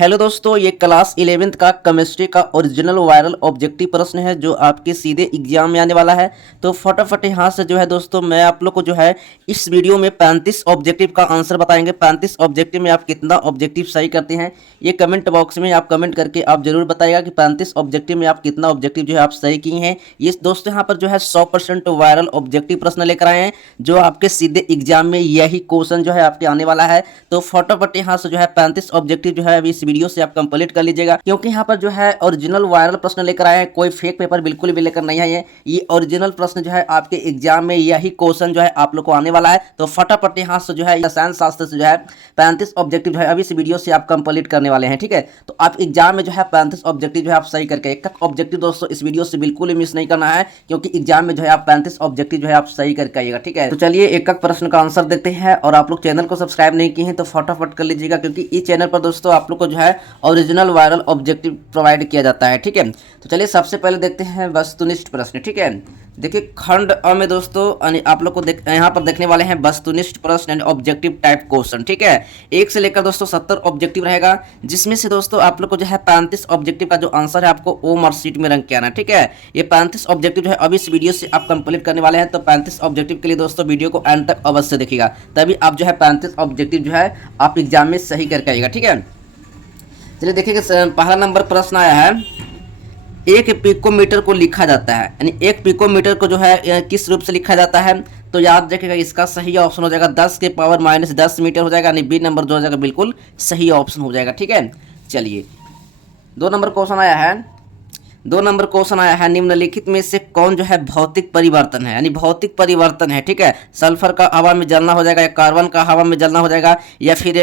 Hello दोस्तों, ये class 11th का केमिस्ट्री का ओरिजिनल वायरल ऑब्जेक्टिव प्रश्न है जो आपके सीधे एग्जाम में आने वाला है। तो फटाफट यहाँ से जो है दोस्तों मैं आप लोग को जो है इस वीडियो में 35 ऑब्जेक्टिव का आंसर बताएंगे। 35 ऑब्जेक्टिव में आप कितना ऑब्जेक्टिव सही करते हैं ये कमेंट बॉक्स में आप कमेंट करके आप जरूर बताइएगा कि 35 ऑब्जेक्टिव में आप कितना ऑब्जेक्टिव जो है आप सही किए हैं। ये दोस्तों यहाँ पर जो है 100% वायरल ऑब्जेक्टिव प्रश्न लेकर आए हैं जो आपके सीधे एग्जाम में यही क्वेश्चन जो है आपके आने वाला है। तो फटाफट यहाँ से जो है 35 ऑब्जेक्टिव जो है अभी इस वीडियो से आप कंप्लीट कर लीजिएगा, क्योंकि यहाँ पर जो है ओरिजिनल वायरल प्रश्न लेकर आए हैं, कोई फेक पेपर बिल्कुल भी लेकर नहीं आए हैं। ये ओरिजिनल प्रश्न जो है आपके एग्जाम में यही क्वेश्चन जो है आप लोग को आने वाला है। तो फटाफट यहाँ से जो है रसायन शास्त्र से जो है 35 ऑब्जेक्टिव जो है अभी इस वीडियो से आप कंप्लीट करने वाले हैं। ठीक है, तो आप एग्जाम में जो है 35 ऑब्जेक्टिव जो है आप सही करके एक ऑब्जेक्टिव दोस्तों इस वीडियो से बिल्कुल भी मिस नहीं करना है, क्योंकि एग्जाम में जो है आप 35 ऑब्जेक्टिव जो है आप सही करके आइएगा। ठीक है, तो चलिए एक प्रश्न का आंसर देखते हैं। और आप लोग चैनल को सब्सक्राइब नहीं किए हैं तो फटाफट कर लीजिएगा, क्योंकि इस चैनल पर दोस्तों आप लोग को जो है ओरिजिनल वायरल ऑब्जेक्टिव प्रोवाइड किया जाता है। ठीक है, तो चलिए सबसे पहले देखते हैं वस्तुनिष्ठ प्रश्न। ठीक है, देखिए खंड अ में दोस्तों आप लोग को यहाँ पर देखने वाले हैं वस्तुनिष्ठ प्रश्न एंड ऑब्जेक्टिव टाइप क्वेश्चन। ठीक है, 1 से लेकर दोस्तों 70 ऑब्जेक्टिव रहेगा, जिसमें से दोस्तों आप लोग को जो है 35 ऑब्जेक्टिव का जो आंसर है आपको ओ मार्कशीट में रंग के आना है। ठीक है, ये 35 ऑब्जेक्टिव जो है अभी इस वीडियो से आप कंप्लीट करने वाले हैं। तो 35 ऑब्जेक्टिव के लिए दोस्तों वीडियो को एंड तक अवश्य देखिएगा, तभी आप जो है 35 ऑब्जेक्टिव जो है आप एग्जाम में सही करके आइएगा। ठीक है, चलिए देखिए पहला नंबर प्रश्न आया है, एक पिकोमीटर को लिखा जाता है, यानी एक पिकोमीटर को जो है किस रूप से लिखा जाता है। तो याद रखिएगा इसका सही ऑप्शन हो जाएगा 10 के पावर -10 मीटर हो जाएगा, यानी बी नंबर जो हो जाएगा बिल्कुल सही ऑप्शन हो जाएगा। ठीक है, चलिए 2 नंबर क्वेश्चन आया है। 2 नंबर क्वेश्चन आया है, निम्नलिखित में से कौन जो है भौतिक परिवर्तन है, यानी भौतिक परिवर्तन है। ठीक है, सल्फर का हवा में जलना हो जाएगा, या कार्बन का हवा में जलना हो जाएगा, या फिर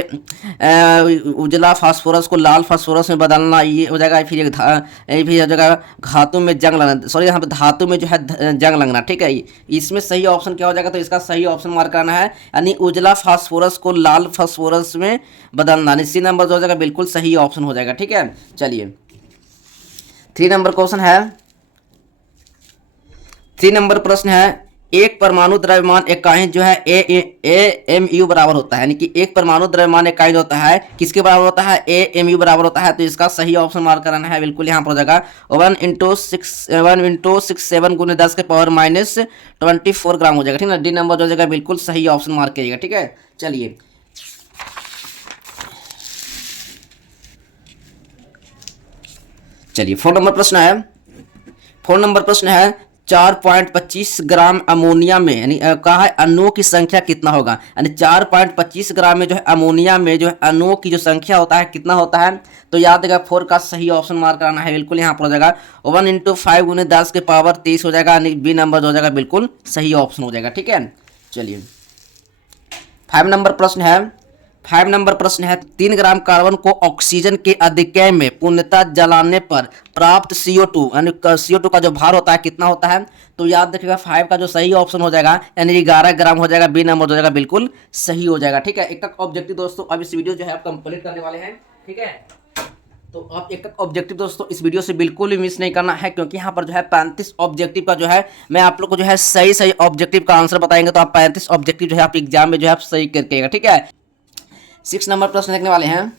उजला फास्फोरस को लाल फास्फोरस में बदलना ये हो जाएगा, फिर ये भी हो जाएगा धातु में जंग लगना, सॉरी यहाँ पर धातु में जो है जंग लगना। ठीक है, इसमें सही ऑप्शन क्या हो जाएगा, तो इसका सही ऑप्शन मार्क करना है, यानी उजला फास्फोरस को लाल फास्फोरस में बदलना, यानी सी नंबर जो हो जाएगा बिल्कुल सही ऑप्शन हो जाएगा। ठीक है, चलिए 3 नंबर क्वेश्चन है। 3 नंबर प्रश्न है, एक परमाणु द्रव्यमान इकाई जो है AMU बराबर होता है, यानी कि एक परमाणु द्रव्यमान इकाई जो होता है किसके बराबर होता है, AMU बराबर होता है। तो इसका सही ऑप्शन मार्क कराना है, बिल्कुल यहाँ पर हो जाएगा 1 × 67 × 10 के पावर -24 ग्राम हो जाएगा। ठीक है ना, डी नंबर जो हो जाएगा बिल्कुल सही ऑप्शन मार्क करिएगा। ठीक है, चलिए चलिए 4 नंबर प्रश्न है। 4 नंबर प्रश्न है, 4.25 ग्राम अमोनिया में, यानी कहा है अणुओं की संख्या कितना होगा, यानी 4.25 ग्राम में जो है अमोनिया में जो है अणुओं की जो संख्या होता है कितना होता है। तो याद रखिएगा 4 का सही ऑप्शन मार्क करना है, बिल्कुल यहाँ पर हो जाएगा 1 × 5 × 10 के पावर 23 हो जाएगा, यानी बी नंबर जो हो जाएगा बिल्कुल सही ऑप्शन हो जाएगा। ठीक है, चलिए 5 नंबर प्रश्न है। 5 नंबर प्रश्न है, 3 ग्राम कार्बन को ऑक्सीजन के अधिकय में पूर्णतः जलाने पर प्राप्त CO2, यानी CO2 का जो भार होता है कितना होता है। तो याद रखिएगा 5 का जो सही ऑप्शन हो जाएगा यानी 11 ग्राम हो जाएगा, बी नंबर हो जाएगा बिल्कुल सही हो जाएगा। ठीक है, एक ऑब्जेक्टिव दोस्तों अब इस वीडियो जो है आप कंप्लीट करने वाले हैं। ठीक है, तो आप एक ऑब्जेक्टिव दोस्तों इस वीडियो से बिल्कुल भी मिस नहीं करना है, क्योंकि यहाँ पर जो है 35 ऑब्जेक्टिव का जो है मैं आप लोग को जो है सही ऑब्जेक्टिव का आंसर बताएंगे। तो आप 35 ऑब्जेक्टिव जो है आप एग्जाम में जो है आप सही करके। ठीक है, 6 नंबर प्रश्न देखने वाले हैं।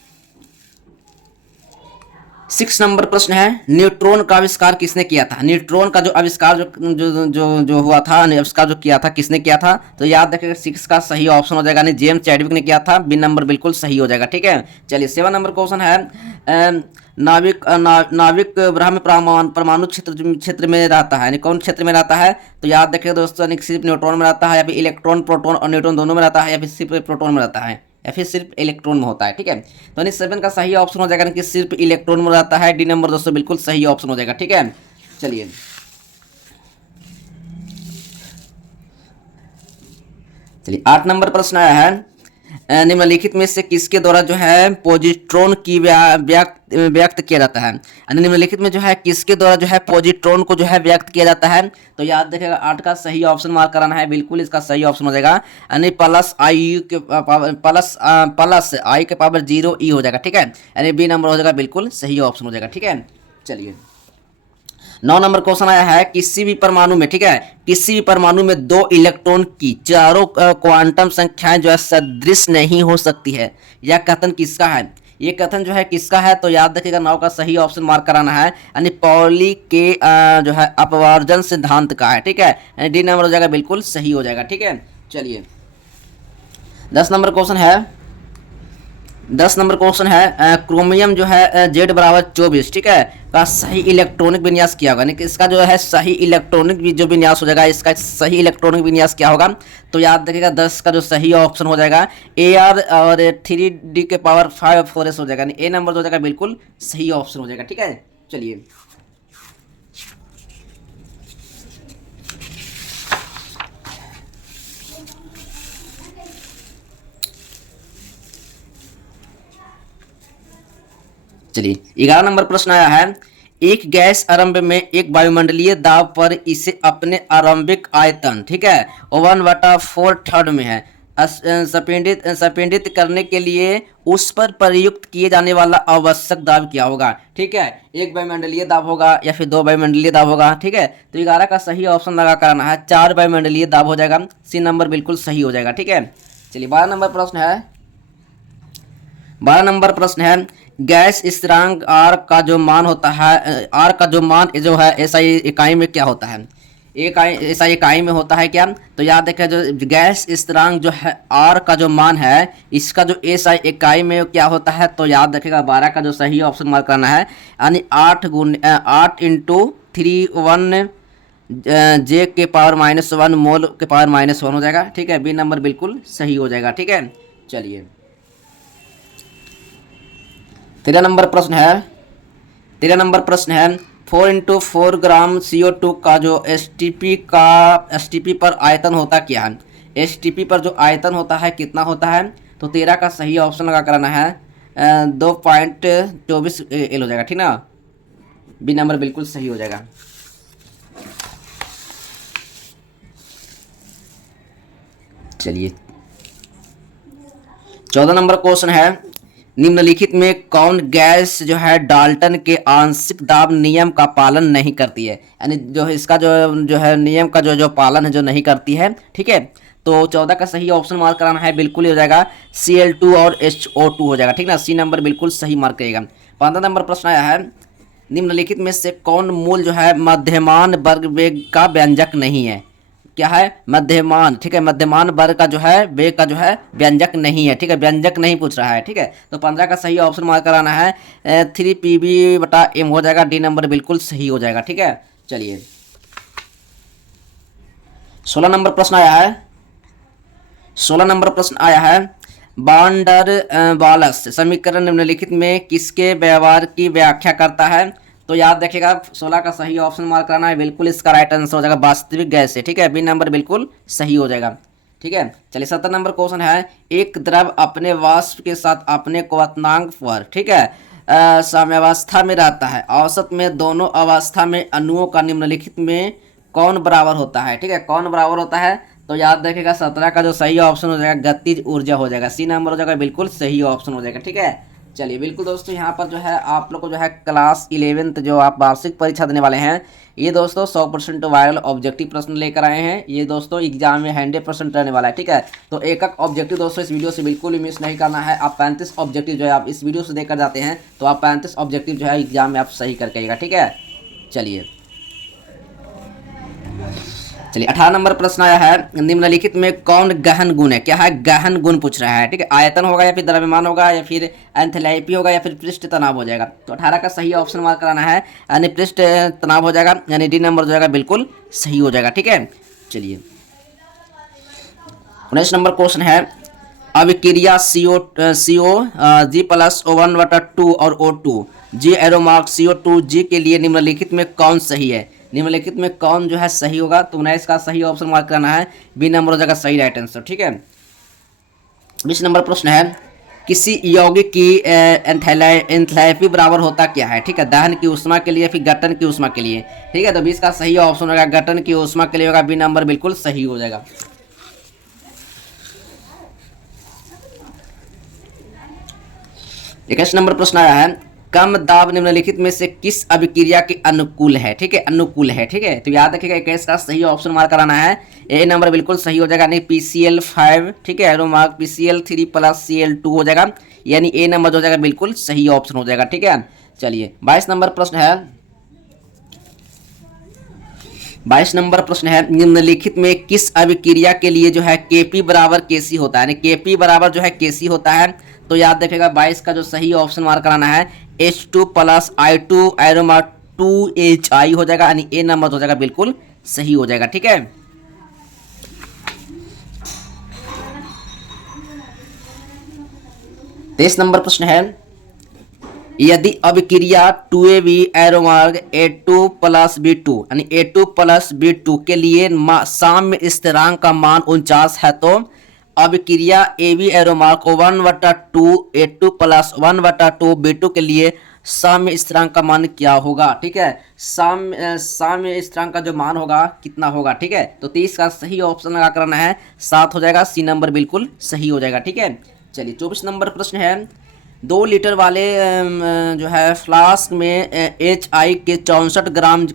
6 नंबर प्रश्न है, न्यूट्रॉन का आविष्कार किसने किया था। न्यूट्रॉन का जो आविष्कार जो हुआ था, आविष्कार जो किया था किसने किया था। तो याद रखिएगा 6 का सही ऑप्शन हो जाएगा, जेम्स चैडविक ने किया था, बी नंबर बिल्कुल सही हो जाएगा। ठीक है, चलिए 7 नंबर क्वेश्चन है, नाविक ब्रह्म परमाणु क्षेत्र में रहता है, यानी कौन क्षेत्र में रहता है। तो याद रखिएगा दोस्तों, यानी सिर्फ न्यूट्रॉन में रहता है, या फिर इलेक्ट्रॉन प्रोटॉन और न्यूट्रॉन दोनों में रहता है, या फिर सिर्फ प्रोटॉन में रहता है, या फिर सिर्फ इलेक्ट्रॉन में होता है। ठीक है, तो यानी 7 का सही ऑप्शन हो जाएगा कि सिर्फ इलेक्ट्रॉन में रहता है, डी नंबर दोस्तों बिल्कुल सही ऑप्शन हो जाएगा। ठीक है, चलिए 8 नंबर प्रश्न आया है, निम्नलिखित में से किसके द्वारा जो है पॉजिट्रॉन की व्यक्त किया जाता है। निम्नलिखित में जो है किसके द्वारा जो है पॉजिट्रॉन को जो है व्यक्त किया जाता है। तो याद रखिएगा 8 का सही ऑप्शन मार्क कराना है, बिल्कुल इसका सही ऑप्शन हो जाएगा, यानी प्लस आई के पावर 0 ई हो जाएगा। ठीक है, यानी बी नंबर हो जाएगा बिल्कुल सही ऑप्शन हो जाएगा। ठीक है, चलिए 9 नंबर क्वेश्चन आया है, किसी भी परमाणु में, ठीक है, किसी भी परमाणु में 2 इलेक्ट्रॉन की चारों क्वांटम संख्याएं जो है सदृश नहीं हो सकती है। यह कथन किसका है। ये कथन जो है किसका है, तो याद रखिएगा 9 का सही ऑप्शन मार्क कराना है, यानी पॉली के जो है अपवर्जन सिद्धांत का है। ठीक है, यानी डी नंबर हो जाएगा, बिल्कुल सही हो जाएगा। ठीक है, चलिए 10 नंबर क्वेश्चन है। 10 नंबर क्वेश्चन है क्रोमियम जो है जेड बराबर 24, ठीक है, का सही इलेक्ट्रॉनिक विन्यास क्या होगा, यानी कि इसका जो है सही इलेक्ट्रॉनिक जो विन्यास हो जाएगा, इसका सही इलेक्ट्रॉनिक विन्यास क्या होगा, तो याद रखिएगा 10 का जो सही ऑप्शन हो जाएगा AR और 3D के पावर 5 4s हो जाएगा, यानी ए नंबर हो जाएगा, बिल्कुल सही ऑप्शन हो जाएगा। ठीक है, चलिए चलिए 11 नंबर प्रश्न आया है, एक गैस आरंभ में एक वायुमंडलीय दाब पर इसे अपने आरंभिक आयतन, ठीक है, 1/4 में है, संपीड़ित करने के लिए उस पर प्रयुक्त किए जाने वाला आवश्यक दाब क्या होगा। ठीक है, एक वायुमंडलीय दाब होगा या फिर 2 वायुमंडलीय दाब होगा। ठीक है, तो 11 का सही ऑप्शन लगा करना है, 4 वायुमंडलीय दाब हो जाएगा, सी नंबर बिल्कुल सही हो जाएगा। ठीक है, चलिए 12 नंबर प्रश्न है। 12 नंबर प्रश्न है, गैस स्थिरांक आर का जो मान होता है, आर का जो मान जो है एसआई इकाई में क्या होता है, एसआई इकाई में होता है क्या, तो याद रखें जो गैस स्थिरांक जो है आर का जो मान है, इसका जो एसआई इकाई में क्या होता है, तो याद रखेगा 12 का जो सही ऑप्शन मार्क करना है, यानी 8 × 3 जे के पावर -1 मोल के पावर -1 हो जाएगा। ठीक है, बी नंबर बिल्कुल सही हो जाएगा। ठीक है, चलिए 13 नंबर प्रश्न है। 13 नंबर प्रश्न है, 4 × 4 ग्राम CO2 का जो STP पर आयतन होता क्या है, STP पर जो आयतन होता है कितना होता है, तो 13 का सही ऑप्शन लगा कराना है, 2.24 L हो जाएगा। ठीक ना, बी नंबर बिल्कुल सही हो जाएगा। चलिए 14 नंबर क्वेश्चन है, निम्नलिखित में कौन गैस जो है डाल्टन के आंशिक दाब नियम का पालन नहीं करती है, यानी जो इसका जो है नियम का जो पालन है जो नहीं करती है। ठीक है, तो 14 का सही ऑप्शन मार्क कराना है, बिल्कुल हो जाएगा Cl2 और HO2 हो जाएगा। ठीक ना, सी नंबर बिल्कुल सही मार्क करेगा। 15 नंबर प्रश्न आया है, निम्नलिखित में से कौन मूल जो है मध्यमान वर्ग वेग का व्यंजक नहीं है, क्या है, मध्यमान। ठीक है, मध्यमान वर्ग का जो है वेग का जो है व्यंजक नहीं है। ठीक है, व्यंजक नहीं पूछ रहा है। ठीक है, तो 15 का सही ऑप्शन मार्क कराना है, 3PV/m हो जाएगा, डी नंबर बिल्कुल सही हो जाएगा। ठीक है, चलिए 16 नंबर प्रश्न आया है। 16 नंबर प्रश्न आया है, बांडर वालस समीकरण निम्नलिखित में किसके व्यवहार की व्याख्या करता है, तो याद रखिएगा 16 का सही ऑप्शन मार्क करना है, बिल्कुल इसका राइट आंसर हो जाएगा वास्तविक गैस से। ठीक है, बी नंबर बिल्कुल सही हो जाएगा। ठीक है, चलिए 17 नंबर क्वेश्चन है, एक द्रव अपने वाष्प के साथ अपने क्वथनांक पर, ठीक है, साम्यावस्था में रहता है, औसत में दोनों अवस्था में अणुओं का निम्नलिखित में कौन बराबर होता है। ठीक है, कौन बराबर होता है, तो याद रखिएगा 17 का जो सही ऑप्शन हो जाएगा गतिज ऊर्जा हो जाएगा, सी नंबर हो जाएगा, बिल्कुल सही ऑप्शन हो जाएगा। ठीक है, चलिए बिल्कुल दोस्तों, यहाँ पर जो है आप लोग को जो है क्लास 11th जो आप वार्षिक परीक्षा देने वाले हैं, ये दोस्तों 100% वायरल ऑब्जेक्टिव प्रश्न लेकर आए हैं। ये दोस्तों एग्जाम में 100% रहने वाला है। ठीक है, तो एक ऑब्जेक्टिव दोस्तों इस वीडियो से बिल्कुल भी मिस नहीं करना है। आप 35 ऑब्जेक्टिव जो है आप इस वीडियो से देकर जाते हैं, तो आप 35 ऑब्जेक्टिव जो है एग्जाम में आप सही करके आइएगा। ठीक है, चलिए 18 नंबर प्रश्न आया है, निम्नलिखित में कौन गहन गुण है, क्या है, गहन गुण पूछ रहा है। ठीक है, आयतन होगा या फिर द्रव्यमान होगा या फिर एंथैल्पी होगा या फिर पृष्ठ तनाव हो जाएगा, तो 18 का सही ऑप्शन मार्क कराना है, यानी पृष्ठ तनाव हो जाएगा, यानी डी नंबर हो जाएगा, बिल्कुल सही हो जाएगा। ठीक है, चलिए 19 नंबर क्वेश्चन है, अभिक्रिया CO G+O1/2 और O2 G एरोमार्क CO2 G के लिए निम्नलिखित में कौन सही है, निम्नलिखित में कौन जो है सही होगा, तो 19 का सही ऑप्शन मार्क करना है, बी नंबर हो जाएगा सही राइट आंसर। ठीक है, 20 नंबर प्रश्न है, किसी यौगिक की एंथैल्पी बराबर होता क्या है। ठीक है, दहन की ऊष्मा के लिए या फिर गठन की ऊष्मा के लिए। ठीक है, तो 20 का सही ऑप्शन होगा गठन की ऊष्मा के लिए होगा, बी नंबर बिल्कुल सही हो जाएगा। 21 नंबर प्रश्न आया है, कम दाब निम्नलिखित में से किस अभिक्रिया के अनुकूल है? ठीक है, अनुकूल है। ठीक है, तो याद रखिएगा इक्कीस का सही ऑप्शन मार्क कराना है। ए नंबर बिल्कुल सही हो जाएगा, यानी PCl5। ठीक है, arrow mark PCl3 plus Cl2 हो जाएगा, यानी ए नंबर हो जाएगा बिल्कुल सही ऑप्शन हो जाएगा। ठीक है, चलिए 22 नंबर प्रश्न है। 22 नंबर प्रश्न है, निम्नलिखित में किस अभिक्रिया के लिए जो है Kp बराबर Kc होता है, यानी Kp बराबर जो है Kc होता है। तो याद रखिएगा 22 का जो सही ऑप्शन मार्क कराना है H2 plus I2 arrow mark 2HI हो जाएगा, यानी ए नंबर हो जाएगा बिल्कुल सही हो जाएगा। ठीक है, तेईस नंबर प्रश्न है, यदि अभिक्रिया 2AB arrow mark A2 plus B2 यानी A2 प्लस B2 के लिए साम्य स्थिरांक का मान 49 है, तो अभिक्रिया AB arrow mark 1/2 A2 plus 1/2 B2 के लिए साम्य स्थिरांक का मान क्या होगा? ठीक है, साम्य स्थिरांक का जो मान होगा कितना होगा? ठीक है, तो 30 का सही ऑप्शन लगा करना है 7 हो जाएगा, सी नंबर बिल्कुल सही हो जाएगा। ठीक है, चलिए 24 नंबर प्रश्न है, 2 लीटर वाले जो है फ्लास्क में HI के 64 ग्राम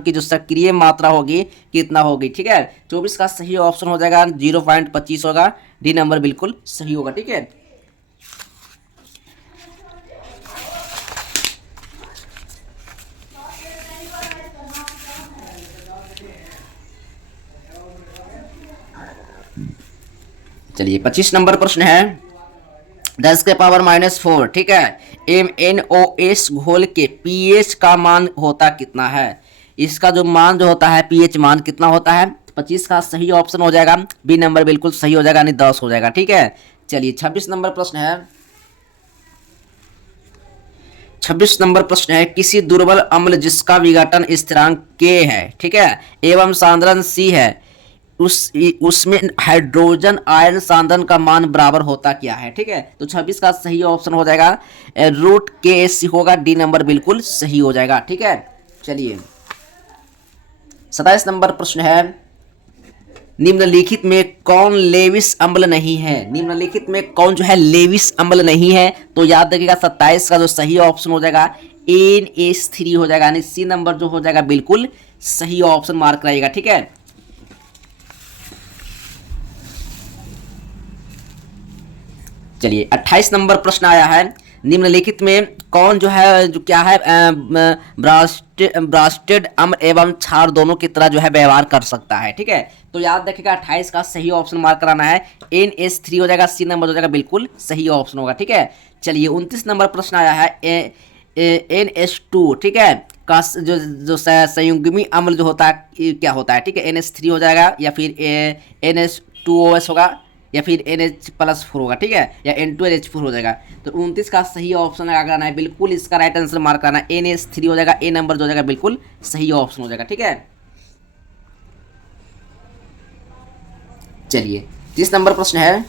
की जो सक्रिय मात्रा होगी कितना होगी? ठीक है, 24 का सही ऑप्शन हो जाएगा 0.25 होगा, डी नंबर बिल्कुल सही होगा। ठीक है, चलिए 25 नंबर प्रश्न है, 10 के पावर -4। ठीक है, MnOS घोल के pH का मान होता कितना है? इसका जो मान जो होता है pH मान कितना होता है? 25 का सही ऑप्शन हो जाएगा बी नंबर बिल्कुल सही हो जाएगा, यानी 10 हो जाएगा। ठीक है, चलिए 26 नंबर प्रश्न है। 26 नंबर प्रश्न है, किसी दुर्बल अम्ल जिसका विघटन स्थिरांक K है, ठीक है, एवं सांद्रण C है, उसमें हाइड्रोजन आयन सांद्रण का मान बराबर होता क्या है? ठीक है, तो 26 का सही ऑप्शन हो जाएगा √KC होगा, डी नंबर बिल्कुल सही हो जाएगा। ठीक है, चलिए 27 नंबर प्रश्न है, निम्नलिखित में कौन लेविस अम्ल नहीं है? निम्नलिखित में कौन जो है लेविस अम्ल नहीं है? तो याद रखिएगा 27 का जो सही ऑप्शन हो जाएगा NH3 हो जाएगा, यानी सी नंबर जो हो जाएगा बिल्कुल सही ऑप्शन मार्क कराइएगा। ठीक है, चलिए 28 नंबर प्रश्न आया है, निम्नलिखित में कौन जो है जो क्या है ब्रास्टेड अम्ल एवं क्षार दोनों की तरह जो है व्यवहार कर सकता है? ठीक है, तो याद रखिएगा 28 का सही ऑप्शन मार्क कराना है NH3 हो जाएगा, सी नंबर हो जाएगा बिल्कुल सही ऑप्शन होगा। ठीक है, चलिए 29 नंबर प्रश्न आया है, NH2 ठीक है का जो संयुग्मी अम्ल जो होता है क्या होता है? ठीक है, NH3 हो जाएगा, या फिर NH2OS होगा, या फिर NH+4 होगा। ठीक है, या N2NH4 हो जाएगा। तो 29 का सही ऑप्शन लगा करना है बिल्कुल, इसका राइट आंसर मार्क करना है NH3 हो जाएगा, ए नंबर जो हो जाएगा बिल्कुल सही ऑप्शन हो जाएगा। ठीक है, चलिए 30 नंबर प्रश्न है,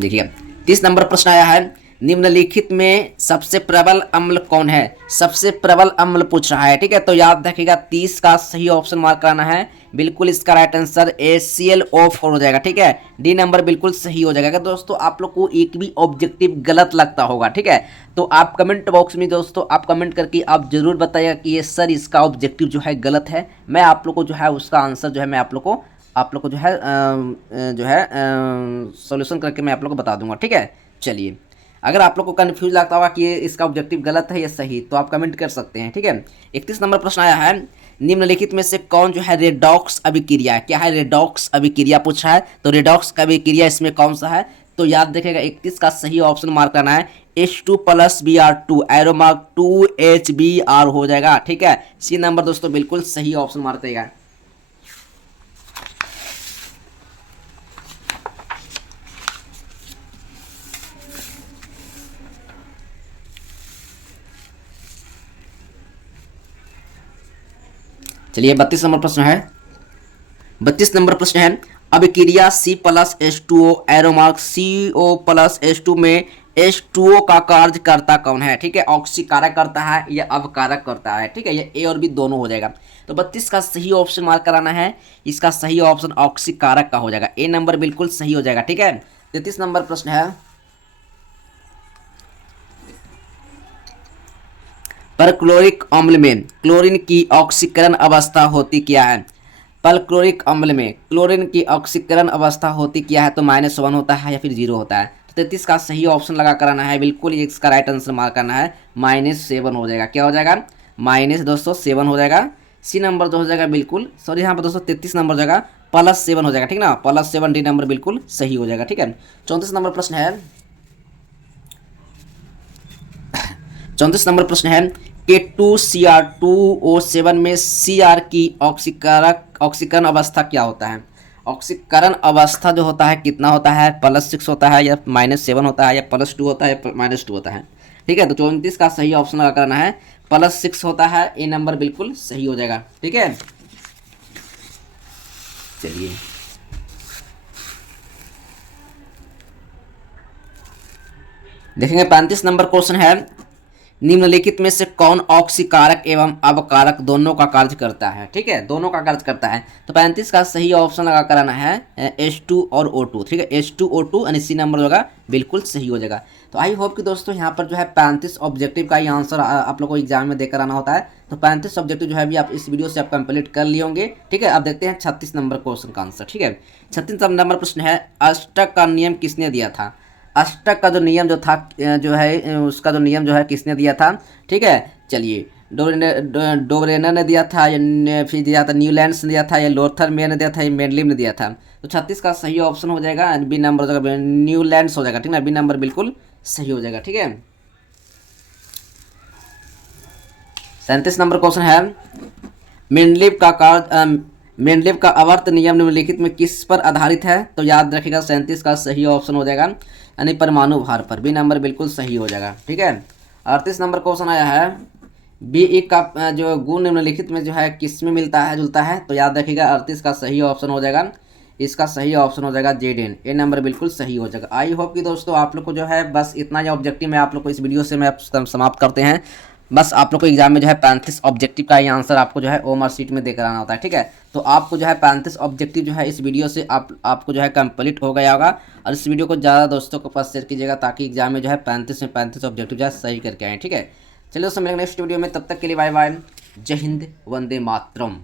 देखिए 30 नंबर प्रश्न आया है, निम्नलिखित में सबसे प्रबल अम्ल कौन है? सबसे प्रबल अम्ल पूछ रहा है। ठीक है, तो याद रखिएगा 30 का सही ऑप्शन मार्क करना है बिल्कुल, इसका राइट आंसर AClO4 हो जाएगा। ठीक है, डी नंबर बिल्कुल सही हो जाएगा। दोस्तों आप लोग को एक भी ऑब्जेक्टिव गलत लगता होगा, ठीक है, तो आप कमेंट बॉक्स में दोस्तों आप कमेंट करके आप जरूर बताइएगा कि ये सर इसका ऑब्जेक्टिव जो है गलत है। मैं आप लोग को जो है उसका आंसर जो है मैं आप लोग को जो है सॉल्यूशन करके मैं आप लोग को बता दूंगा। ठीक है, चलिए अगर आप लोग को कन्फ्यूज लगता होगा कि ये इसका ऑब्जेक्टिव गलत है या सही, तो आप कमेंट कर सकते हैं। ठीक है, 31 नंबर प्रश्न आया है, निम्नलिखित में से कौन जो है रेडॉक्स अभिक्रिया? क्या है रेडॉक्स अभिक्रिया पूछ रहा है, तो रेडॉक्स अभिक्रिया इसमें कौन सा है? तो याद रखिएगा 31 का सही ऑप्शन मार्क करना है H2 + Br2 arrow mark 2HBr हो जाएगा। ठीक है, सी नंबर दोस्तों बिल्कुल सही ऑप्शन मार्क करेगा। चलिए 32 नंबर प्रश्न है, 32 नंबर प्रश्न है, अभिक्रिया C+H2O एरो मार्क CO+H2 में H2O का कार्यकर्ता कौन है? ठीक है, ऑक्सीकारक करता है या अवकारक करता है? ठीक है, ये ए और बी दोनों हो जाएगा। तो 32 का सही ऑप्शन मार्क कराना है। इसका सही ऑप्शन ऑक्सीकारक का हो जाएगा। ए नंबर बिल्कुल सही हो जाएगा। ठीक है, 33 नंबर प्रश्न है, परक्लोरिक अम्ल में क्लोरीन की ऑक्सीकरण अवस्था होती क्या है? परक्लोरिक अम्ल में क्लोरीन की ऑक्सीकरण अवस्था होती क्या है? तो -1 होता है या फिर 0 होता है? तो 33 का सही ऑप्शन लगा कराना है, बिल्कुल इसका राइट आंसर मार्क करना है, -7 हो जाएगा। क्या हो जाएगा? दोस्तों 7 हो जाएगा। सी नंबर जो हो जाएगा बिल्कुल, सॉरी यहाँ पर दोस्तों 33 नंबर हो जाएगा, +7 हो जाएगा। ठीक ना, +7 डी नंबर बिल्कुल सही हो जाएगा। ठीक है, 34 नंबर प्रश्न है, 34 नंबर प्रश्न है, K2Cr2O7 में Cr की ऑक्सीकरण अवस्था क्या होता है? ऑक्सीकरण अवस्था जो होता है कितना होता है? +6 होता है या -7 होता है या +2 होता है या -2 होता है? ठीक है, तो 34 का सही ऑप्शन लगा करना है, +6 होता है। ए नंबर बिल्कुल सही हो जाएगा। ठीक है, चलिए देखेंगे 35 नंबर क्वेश्चन है, निम्नलिखित में से कौन ऑक्सीकारक एवं अवकारक दोनों का कार्य करता है? ठीक है, दोनों का कार्य करता है। तो 35 का सही ऑप्शन लगा कराना है H2 और O2। ठीक है, H2O2 यानी सी नंबर होगा बिल्कुल सही हो जाएगा। तो आई होप कि दोस्तों यहाँ पर जो है 35 ऑब्जेक्टिव का ही आंसर आप लोग को एग्जाम में देकर आना होता है। तो 35 ऑब्जेक्टिव जो है भी आप इस वीडियो से आप कंप्लीट कर लिए होंगे। ठीक है, अब देखते हैं 36 नंबर क्वेश्चन का आंसर। ठीक है, 36 नंबर प्रश्न है, अष्टक का नियम किसने दिया था? अष्टक का जो नियम जो था जो है उसका जो नियम जो है किसने दिया था? ठीक है, चलिए डोबरेनर ने दिया था या फिर दिया था न्यूलैंड्स ने दिया था या लोथर मेयर ने दिया था या मेडलिव ने दिया था? तो 36 का सही ऑप्शन हो जाएगा बी नंबर हो जाएगा, न्यूलैंड्स हो जाएगा। ठीक है, बी नंबर बिल्कुल सही हो जाएगा। ठीक है, 37 नंबर क्वेश्चन है, मेंडलीव का आवर्त नियम निम्नलिखित में किस पर आधारित है? तो याद रखिएगा 37 का सही ऑप्शन हो जाएगा यानी परमाणु भार पर। बी नंबर बिल्कुल सही हो जाएगा। ठीक है, 38 नंबर क्वेश्चन आया है, बी का जो गुण निम्नलिखित में जो है किस में मिलता है जुलता है? तो याद रखिएगा 38 का सही ऑप्शन हो जाएगा, इसका सही ऑप्शन हो जाएगा Zn। ए नंबर बिल्कुल सही हो जाएगा। आई होप कि दोस्तों आप लोग को जो है बस इतना ही ऑब्जेक्टिव में आप लोग को इस वीडियो से मैं समाप्त करते हैं। बस आप लोग को एग्जाम में जो है 35 ऑब्जेक्टिव का ही आंसर आपको जो है ओमर शीट में देकर आना होता है। ठीक है, तो आपको जो है 35 ऑब्जेक्टिव जो है इस वीडियो से आपको जो है कंप्लीट हो गया होगा। और इस वीडियो को ज़्यादा दोस्तों के पास शेयर कीजिएगा ताकि एग्जाम में जो है 35 में 35 ऑब्जेक्टिव जो है सही करके आएँ। ठीक है, चलिए दोस्तों मिलेंगे नेक्स्ट वीडियो में, तब तक के लिए बाय बाय, जय हिंद, वंदे मातरम।